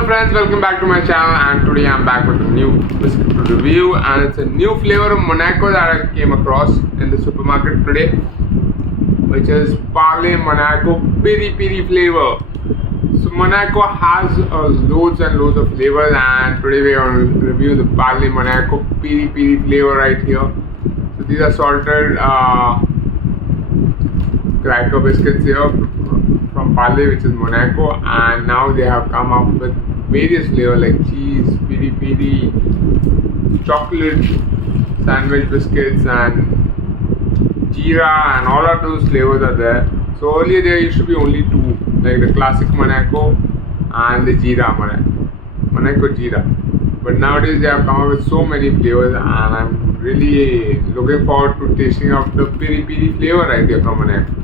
Hello friends, welcome back to my channel, and today I'm back with a new biscuit to review, and it's a new flavor of Monaco that I came across in the supermarket today, which is Parle Monaco Piri Piri flavor. So Monaco has loads and loads of flavors, and today we're going to review the Parle Monaco Piri Piri flavor right here. So these are salted cracker biscuits here from Parle, which is Monaco, and now they have come up with various flavors like cheese, piri piri, chocolate sandwich biscuits, and zeera, and all of those flavors are there. So earlier there used to be only two, like the classic Monaco and the zeera Monaco zeera. But nowadays they have come up with so many flavors, and I'm really looking forward to tasting of the piri piri flavor right here from Monaco.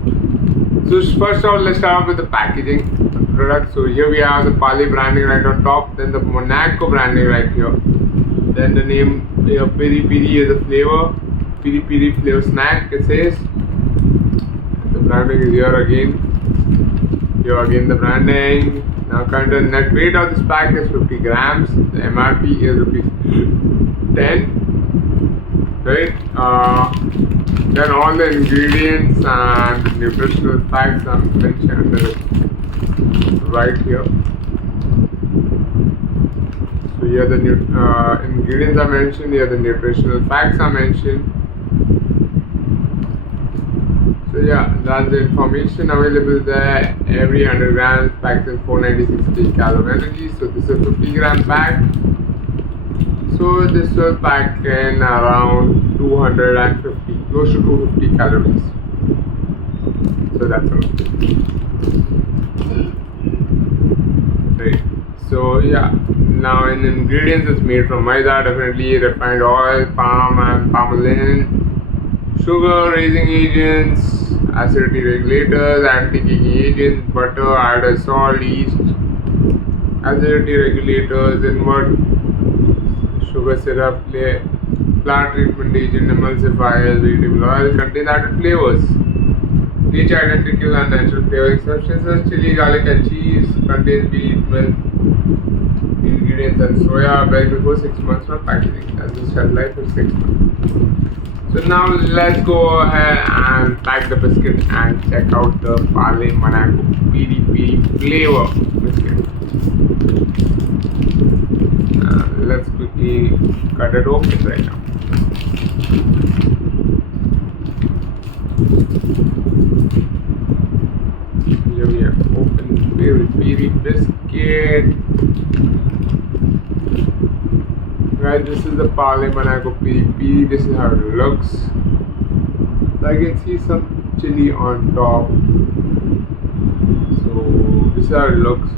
So first of all, let's start off with the packaging product. So here we have the Parle branding right on top, then the Monaco branding right here, then the name here, Piri Piri is a flavor, Piri Piri flavor snack it says. The branding is here again the branding. Now current net weight of this pack is 50 grams, the MRP is ₹10, right? Then all the ingredients and the nutritional facts are mentioned right here. So here the ingredients are mentioned, here the nutritional facts are mentioned. So yeah, that's the information available there. Every 100 grams packs in 496 kcal of energy. So this is a 50 gram pack. So this will pack in around 250, close to 250 calories. So that's all. Right. So yeah, now in ingredients it's made from maida, definitely refined oil, palm and palmolene, sugar, raising agents, acidity regulators, anti-caking agents, butter, iodized salt, yeast, acidity regulators, invert, sugar syrup, plant treatment agent, emulsifiers, vegetable oil, contain added flavors. Each identical and natural flavoring substances, chili, garlic and cheese, contains wheat, milk, ingredients and soya, bred before 6 months for packaging. As the shelf life is 6 months. So now let's go ahead and pack the biscuit and check out the Parle Monaco Piri Piri flavor biscuit. Let's quickly cut it open right now. Here we have open Piri Piri biscuit. Guys, this is the Parle Monaco Piri Piri. This is how it looks. I can see some chili on top. So this is how it looks.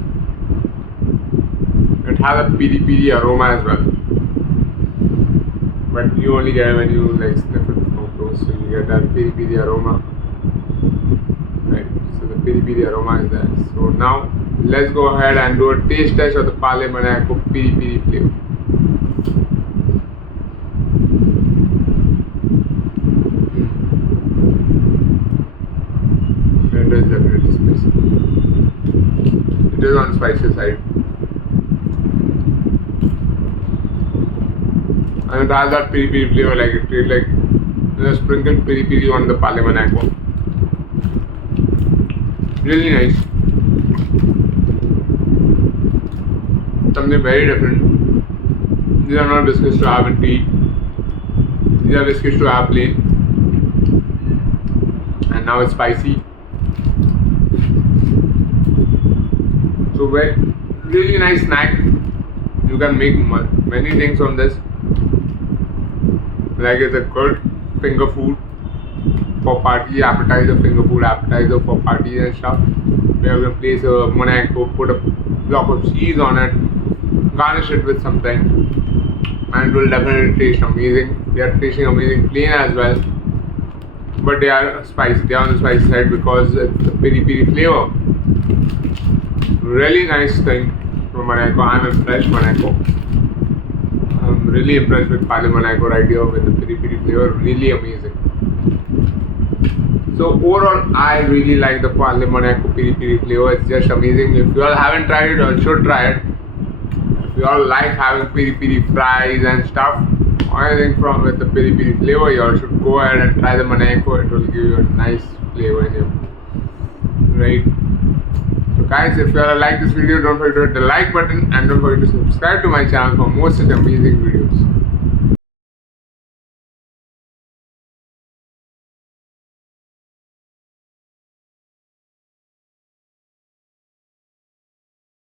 It has a piri piri aroma as well, but you only get it when you like sniff it from close. So you get that piri piri aroma, right? So the piri piri aroma is there. So now let's go ahead and do a taste test of the Parle Monaco Piri Piri flavor. It is definitely spicy. It is on the spicy side. And it has that piri piri flavor, like it tastes like there's a sprinkled piri piri on the Parle Monaco. Really nice. Something very different. These are not biscuits to have in tea. These are biscuits to have plain. And now it's spicy. So really nice snack. You can make many things from this. Like it's a good finger food for party, appetizer, finger food appetizer for parties and stuff. We are going to place a Monaco, put a block of cheese on it, garnish it with something, and it will definitely taste amazing. They are tasting amazing plain as well, but they are spicy. They are on the spicy side because it's the piri piri flavor. Really nice thing from Monaco. I'm impressed, Monaco. I'm really impressed with Parle Monaco right here with the piri piri flavor. Really amazing. So overall, I really like the Parle Monaco Piri Piri flavor. It's just amazing. If you all haven't tried it, you should try it. you all like having piri piri fries and stuff, or anything from with the piri piri flavor, you all should go ahead and try the Monaco. It will give you a nice flavor in your right. So guys, if you all like this video, don't forget to hit the like button and don't forget to subscribe to my channel for more such amazing videos.